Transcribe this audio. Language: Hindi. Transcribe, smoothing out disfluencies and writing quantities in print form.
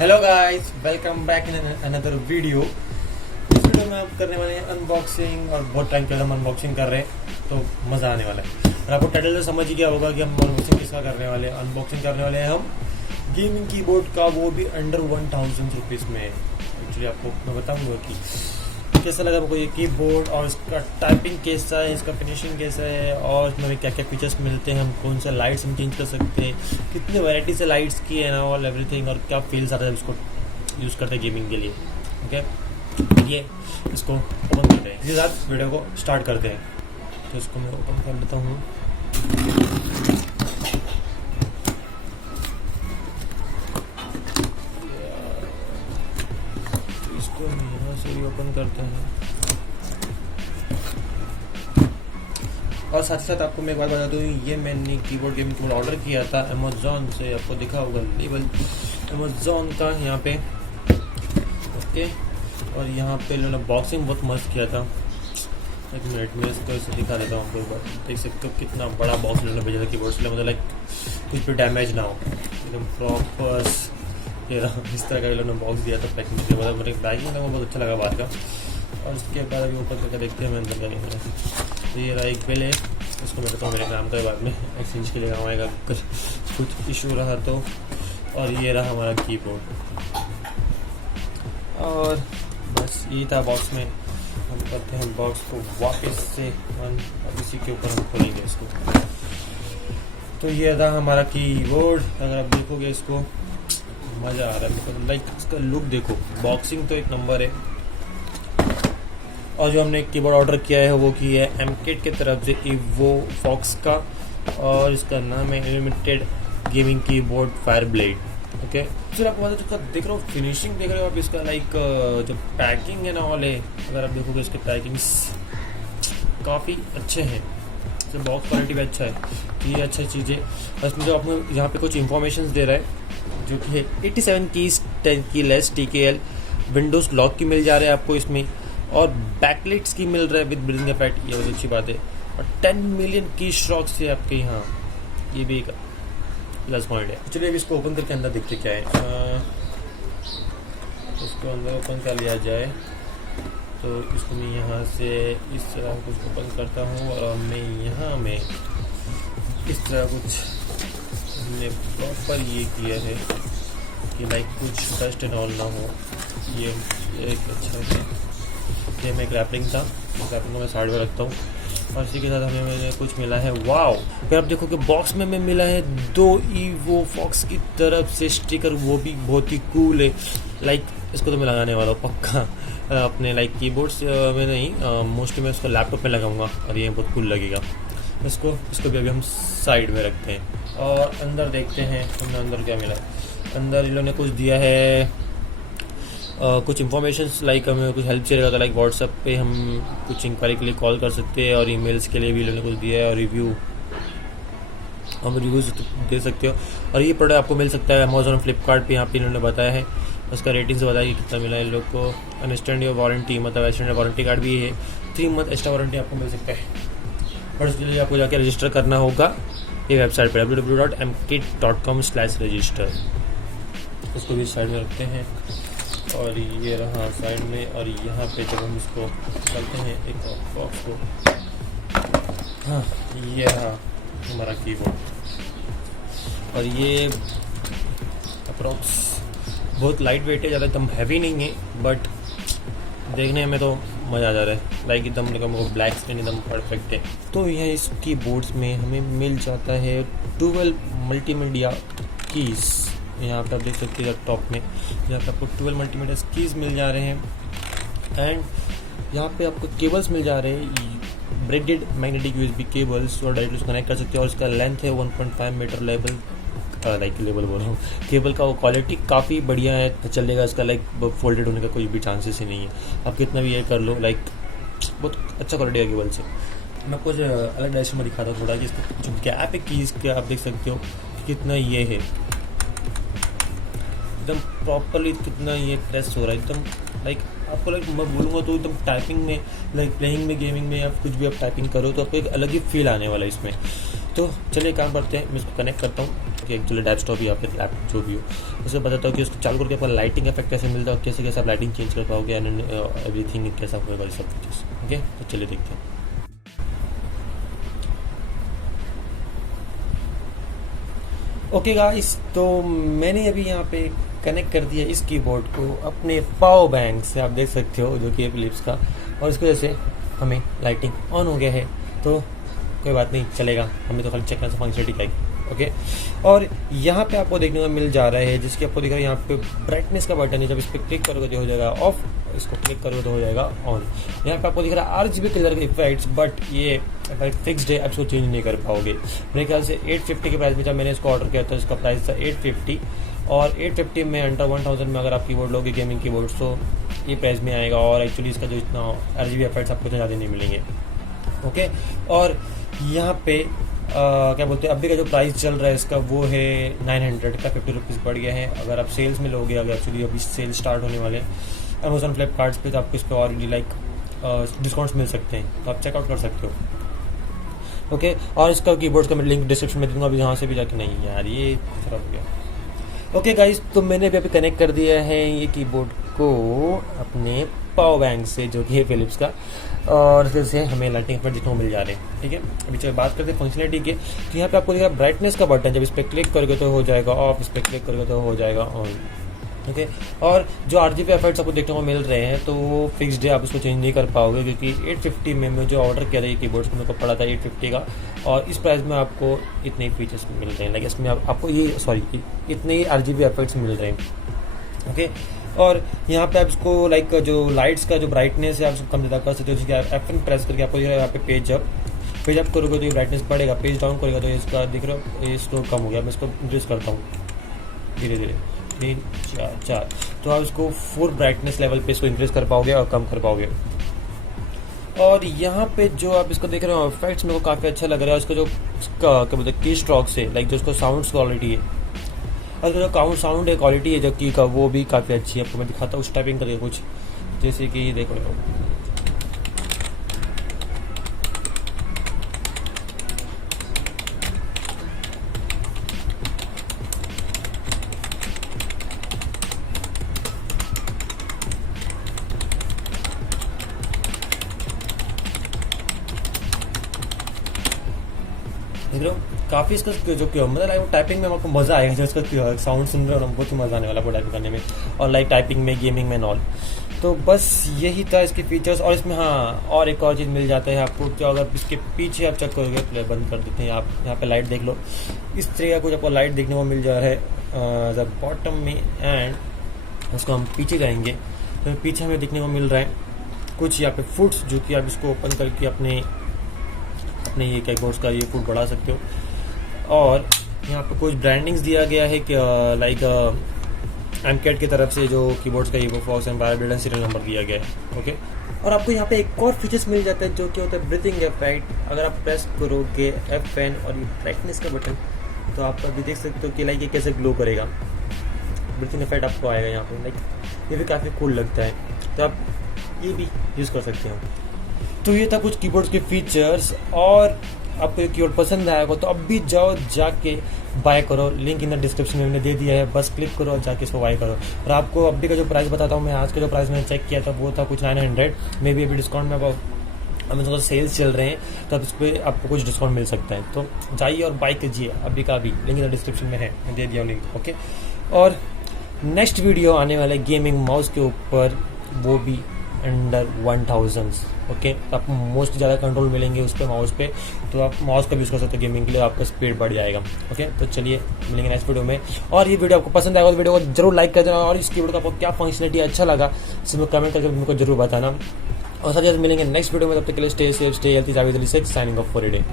Hello guys, welcome back in another video. इस वीडियो में आप करने वाले हैं अनबॉक्सिंग, और बहुत टाइम के बाद हम अनबॉक्सिंग कर रहे हैं तो मज़ा आने वाला है। और आपको टाइटल से समझ ही गया होगा कि हम अनबॉक्सिंग किसका करने वाले हैं। अनबॉक्सिंग करने वाले हैं हम गेमिंग कीबोर्ड का, वो भी अंडर 1000 रुपीज़ में। एक्चुअली आपको मैं बताऊँगा कि कैसा लगा हमको ये कीबोर्ड, और इसका टाइपिंग कैसा है, इसका फिनिशिंग कैसा है, और इसमें क्या क्या फीचर्स मिलते हैं, हम कौन सा लाइट्स हम चेंज कर सकते हैं, कितने वैरायटी से लाइट्स की है ना, ऑल एवरीथिंग, और क्या फील्स आता है इसको यूज़ करते हैं गेमिंग के लिए। ओके, ये इसको ओपन करते हैं, इसी साथ वीडियो को स्टार्ट करते हैं। तो इसको मैं ओपन कर लेता हूँ। इसको यहाँ से भी ओपन करते हैं। और साथ ही साथ आपको मैं एक बात बता दूँ, ये मैंने गेमिंग कीबोर्ड ऑर्डर किया था अमेज़ॉन से। आपको दिखा होगा लेबल अमेज़ॉन का यहाँ पे। ओके, और यहाँ पे इन्होंने बॉक्सिंग बहुत मस्त किया था। एक मिनट में इसको ऐसे दिखा देता हूँ आपको एक बार। देख सकते हो कितना बड़ा बॉक्स इन्होंने भेजा था कीबोर्ड से, मतलब लाइक कुछ भी डैमेज ना हो, एकदम प्रॉपर। इस तरह का इन्होंने बॉक्स दिया था पैकिंग के बाद। मेरे पैकिंग का बहुत अच्छा लगा बात का। और उसके बाद अभी ऊपर करके देखते हैं मैं अंदर करेंगे। तो ये रहा एक बिल है, इसको मैं बताऊँ मेरे काम का बाद में एक्सचेंज के लिए काम आएगा कुछ इशू रहा तो। और ये रहा हमारा कीबोर्ड, और बस ये था बॉक्स में। हम करते हैं बॉक्स को वापस से और इसी के ऊपर हम खोलेंगे इसको। तो ये था हमारा कीबोर्ड। अगर आप देखोगे इसको, मज़ा आ रहा है मतलब, लाइक इसका लुक देखो, बॉक्सिंग तो एक नंबर है। और जो हमने कीबोर्ड ऑर्डर किया है वो की है एमकेट की तरफ से, इवो फॉक्स का, और इसका नाम है limited gaming keyboard fire blade. Okay, फिर आपको पता चलता, देख रहे हो फिनिशिंग, देख रहे हो आप इसका, लाइक जो पैकिंग है ना वाले, अगर आप देखोगे इसके पैकिंग्स काफ़ी अच्छे हैं। तो बॉक्स क्वालिटी भी अच्छा है, तो ये अच्छी चीज़ है। इसमें जो आपको यहाँ पे कुछ इन्फॉर्मेशन दे रहा है, जो कि है 87 कीज 10 की लेस TKL, विंडोज़ लॉक की मिल जा रहा है आपको इसमें, और बैकलाइट्स की मिल रहा है विद ब्रिजिंग इफेक्ट, ये बहुत अच्छी बात है। और 10 मिलियन की स्ट्रोक्स है आपके यहाँ, ये भी एक प्लस पॉइंट है। चलिए अब इसको ओपन करके अंदर देखते क्या है। इसको अंदर ओपन कर लिया जाए तो इसको मैं यहाँ से इस तरह कुछ ओपन करता हूँ, और मैं यहाँ में इस तरह कुछ हमने प्रॉपर ये किया है कि लाइक कुछ डस्ट एंड ऑल ना हो। ये एक अच्छा है। ये मैं रैपिंग था, रैपिंग को मैं साइड में रखता हूँ। और इसी के साथ हमें मैंने कुछ मिला है, वाओ। फिर आप देखो कि बॉक्स में हमें मिला है 2 इवो फॉक्स की तरफ से स्टिकर, वो भी बहुत ही कूल है। लाइक इसको तो मैं लगाने वाला हूँ पक्का अपने लाइक कीबोर्ड्स में नहीं, मोस्टली मैं इसको लैपटॉप में लगाऊंगा, और ये बहुत कूल लगेगा। इसको भी अभी हम साइड में रखते हैं और अंदर देखते हैं हमें अंदर क्या मिला। अंदर इन लोगों ने कुछ दिया है, कुछ इन्फॉर्मेशंस, लाइक हमें कुछ हेल्प चाहिए था, लाइक व्हाट्सएप पे हम कुछ इंक्वायरी के लिए कॉल कर सकते हैं, और ईमेल्स के लिए भी इन्होंने कुछ दिया है, और रिव्यू हम रिव्यूज़ दे सकते हो। और ये प्रोडक्ट आपको मिल सकता है अमेज़ॉन फ्लिपकार्ट पे, यहाँ पे इन्होंने बताया है। उसका रेटिंग्स बताया कि कितना मिला है इन लोग को। अंडरस्टैंड योर वारंटी, मतलब एक्सटेंडेड वारंटी कार्ड भी है, 3 मंथ एक्स्ट्रा वारंटी आपको मिल सकता है। और उसके लिए आपको जाकर रजिस्टर करना होगा ये वेबसाइट पर www.mkit.com/register। उसको भी साइड में रखते हैं, और ये रहा साइड में। और यहाँ पे जब हम इसको करते हैं एक बॉक्स को, हाँ ये रहा हमारा कीबोर्ड। और ये अप्रॉक्स बहुत लाइट वेट है, ज़्यादा एकदम हैवी नहीं है, बट देखने में तो मज़ा आ जा रहा है। लाइक एकदम ब्लैक स्क्रीन एकदम परफेक्ट है। तो यह इस कीबोर्ड्स में हमें मिल जाता है 12 मल्टीमीडिया कीज़। यहाँ पे आप देख सकते हैं टॉप में, यहाँ पे आपको 12 मल्टीमीडिया कीज़ मिल जा रहे हैं। एंड यहाँ पे आपको केबल्स मिल जा रहे हैं, ब्रेडेड मैग्नेटिक USB केबल्स, और डायरेक्टली कनेक्ट कर सकते हैं। और इसका लेंथ है 1.5 मीटर लेवल, लेवल बोल रहा हूँ। केबल का वो क्वालिटी काफ़ी बढ़िया है, तो चलेगा इसका, लाइक फोल्डेड होने का कोई भी चांसेस ही नहीं है। आप कितना भी ये कर लो, लाइक बहुत अच्छा क्वालिटी है केबल से। मैं कुछ अलग डायरेक्शन में दिखाता हूँ थोड़ा, कि इसका जो गैप है कीज़ के, आप देख सकते हो कितना ये है, एकदम प्रॉपरली कितना ये प्रेस हो रहा है, एकदम लाइक आपको, लाइक मैं बोलूँगा तो एकदम टाइपिंग में, लाइक प्लेइंग में, गेमिंग में, या कुछ भी आप टाइपिंग करो तो आपको एक अलग ही फील आने वाला है इसमें। तो चलिए काम करते हैं, मैं इसको कनेक्ट करता हूँ कि एक्चुअली डेस्कटॉप या फिर लैपटॉप जो भी हो, उससे बताता हूँ कि उसको चालू करके आपका लाइटिंग इफेक्ट कैसे मिलता है, कैसे कैसे आप लाइटिंग चेंज कर पाओगे एंड एवरीथिंग कैसा होगा ये सब फीचर्स। ओके, तो चलिए देखते हैं। ओके गाइस, तो मैंने अभी यहाँ पे कनेक्ट कर दिया इस कीबोर्ड को अपने पावर बैंक से, आप देख सकते हो, जो कि फिलिप्स का, और इसकी वजह से हमें लाइटिंग ऑन हो गया है। तो कोई बात नहीं, चलेगा, हमें तो खाली चेक करना फंक्शनलिटी का ही। ओके, और यहाँ पे आपको देखने को मिल जा रहा है, जिसकी आपको दिख रहा है यहाँ पे ब्राइटनेस का बटन है, जब इस पर क्लिक करोगे तो हो जाएगा ऑफ, इसको क्लिक करोगे तो हो जाएगा ऑन। यहाँ पे आपको दिख रहा है RGB कलर के इफेक्ट्स, बट ये इफेक्ट फिक्स्ड है, आप इसको चेंज नहीं कर पाओगे। मेरे ख्याल से 850 के प्राइस में जब मैंने इसको ऑर्डर किया था, इसका प्राइस था 850, और 850 में अंडर 1000 में अगर आप कीबोर्ड लोगे गेमिंग कीबोर्ड, तो ये प्राइस में आएगा। और एक्चुअली इसका जो इतना RGB इफेक्ट्स आपको इतना ज़्यादा नहीं मिलेंगे। ओके, और यहाँ पे क्या बोलते हैं, अभी का जो प्राइस चल रहा है इसका वो है 900 का, 50 रुपीज़ बढ़ गया है। अगर आप सेल्स में लोगे, अगर एक्चुअली अभी सेल स्टार्ट होने वाले अमेजोन फ्लिपकार्ट्स पे, तो आपको इस पर और डिस्काउंट्स मिल सकते हैं, तो आप चेकआउट कर सकते हो। ओके, और इसका कीबोर्ड का मैं लिंक डिस्क्रिप्शन में दूंगा, अभी यहाँ से भी जाके, नहीं यार ये खराब हो गया। ओके गाइस, तो मैंने अभी कनेक्ट कर दिया है ये कीबोर्ड को अपने पावर बैंक से, जो कि है फिलिप्स का, और फिर से हमें लाइटिंग इफेक्ट देखने को मिल जा रहे हैं। ठीक है, अभी चलिए बात करते हैं फंक्शनलिटी के। तो यहाँ पे आपको दिखा ब्राइटनेस का बटन, जब इस पर क्लिक करोगे तो हो जाएगा ऑफ, इस पर क्लिक करोगे तो हो जाएगा ऑन। ओके, और जो RGB इफेक्ट्स आपको देखने को मिल रहे हैं, तो वो फिक्स्ड है, आप इसको चेंज नहीं कर पाओगे, क्योंकि 850 में मैं जो ऑर्डर किया था ये कीबोर्ड्स को, मेरे को पड़ा था 850 का, और इस प्राइस में आपको इतने ही फीचर्स मिल रहे हैं, लाइक इसमें आपको ये इतने ही RGB इफेक्ट्स मिल रहे हैं। ओके, और यहाँ पे आप इसको लाइक जो लाइट्स का जो ब्राइटनेस है, आप इसको कम ज़्यादा कर सकते हो। जैसे कि F1 प्रेस करके आपको यहाँ पे पेज अप करोगे तो ये ब्राइटनेस बढ़ेगा, पेज डाउन करेगा तो इसका दिख रहा है, ये स्लो कम हो गया। मैं इसको इंक्रीज करता हूँ धीरे धीरे, 3 4, तो आप इसको 4 ब्राइटनेस लेवल पे इसको इंक्रीज कर पाओगे और कम कर पाओगे। और यहाँ पे जो आप इसको देख रहे हो इफेक्ट्स, मेरे को काफ़ी अच्छा लग रहा है। उसका जो क्या बोलते हैं की स्ट्रोक्स है, लाइक जो उसको साउंड क्वालिटी है, और जो साउंड है क्वालिटी है जो की का, वो भी काफ़ी अच्छी है। आपको मैं दिखाता हूँ टाइपिंग करके कुछ, जैसे कि ये देखो, देख रहे हो, काफ़ी इसका जो क्यों मतलब लाइक टाइपिंग में आपको मज़ा आएगा, जब इसका साउंड सुन रहे हो ना, बहुत ही मज़ा आने वाला आपको टाइपिंग करने में, और लाइक टाइपिंग में, गेमिंग में ऑल। तो बस यही था इसके फीचर्स। और इसमें हाँ, और एक और चीज़ मिल जाता है आपको, तो अगर इसके पीछे आप चेक करोगे, प्ले बंद कर देते हैं, आप यहाँ पे लाइट देख लो, इस तरह का कुछ आपको लाइट देखने को मिल जा रहा है जब बॉटम में, एंड उसको हम पीछे जाएंगे तो पीछे हमें देखने को मिल रहा है कुछ यहाँ पे फुट्स, जो कि आप इसको ओपन करके अपने ये कीबोर्ड्स का ये फुट बढ़ा सकते हो। और यहाँ पे कुछ ब्रांडिंग्स दिया गया है कि लाइक एमकेट की तरफ से जो कीबोर्ड्स का ये fox empire builder serial number दिया गया है। ओके, और आपको यहाँ पे एक और फीचर्स मिल जाता है, जो कि होता है ब्रीथिंग इफेक्ट। अगर आप प्रेस करोगे F10 और ये ब्राइटनेस का बटन, तो आप अभी देख सकते हो कि लाइक ये कैसे ग्लो करेगा, ब्रीथिंग इफेक्ट आपको आएगा यहाँ पे, लाइक ये भी काफ़ी कूल लगता है, तो आप ये भी यूज़ कर सकते हो। तो ये था कुछ कीबोर्ड्स के फीचर्स, और आपको ये कीबोर्ड पसंद आएगा तो अब भी जाओ जाके बाय करो, लिंक इन द डिस्क्रिप्शन में मैंने दे दिया है, बस क्लिक करो और जाके इसको बाय करो। और आपको अभी का जो प्राइस बताता हूँ मैं, आज का जो प्राइस मैंने चेक किया था वो था कुछ 900, मे बी अभी डिस्काउंट में अमेज़न का सेल्स चल रहे हैं, तो अब इस पर आपको कुछ डिस्काउंट मिल सकता है, तो जाइए और बाय कीजिए अभी का अभी, लिंक इन द डिस्क्रिप्शन में है, मैं दे दिया लिंक। ओके, और नेक्स्ट वीडियो आने वाला है गेमिंग माउस के ऊपर, वो भी अंडर 1000। ओके, आपको मोस्ट ज़्यादा कंट्रोल मिलेंगे उस पर, माउस पे, तो आप माउस का भी यूज़ कर सकते हो गेमिंग के लिए, आपका स्पीड बढ़ जाएगा। ओके, तो चलिए मिलेंगे नेक्स्ट वीडियो में। और ये वीडियो आपको पसंद आएगा तो वीडियो को जरूर लाइक कर देना, और इस कीबोर्ड का आपको क्या फंक्शनलिटी अच्छा लगा इसमें कमेंट करके मुझको जरूर बताना। और साथ ही मिलेंगे नेक्स्ट वीडियो में, तब तक के लिए stay safe, stay healthy. Javed Ali such signing off for a day.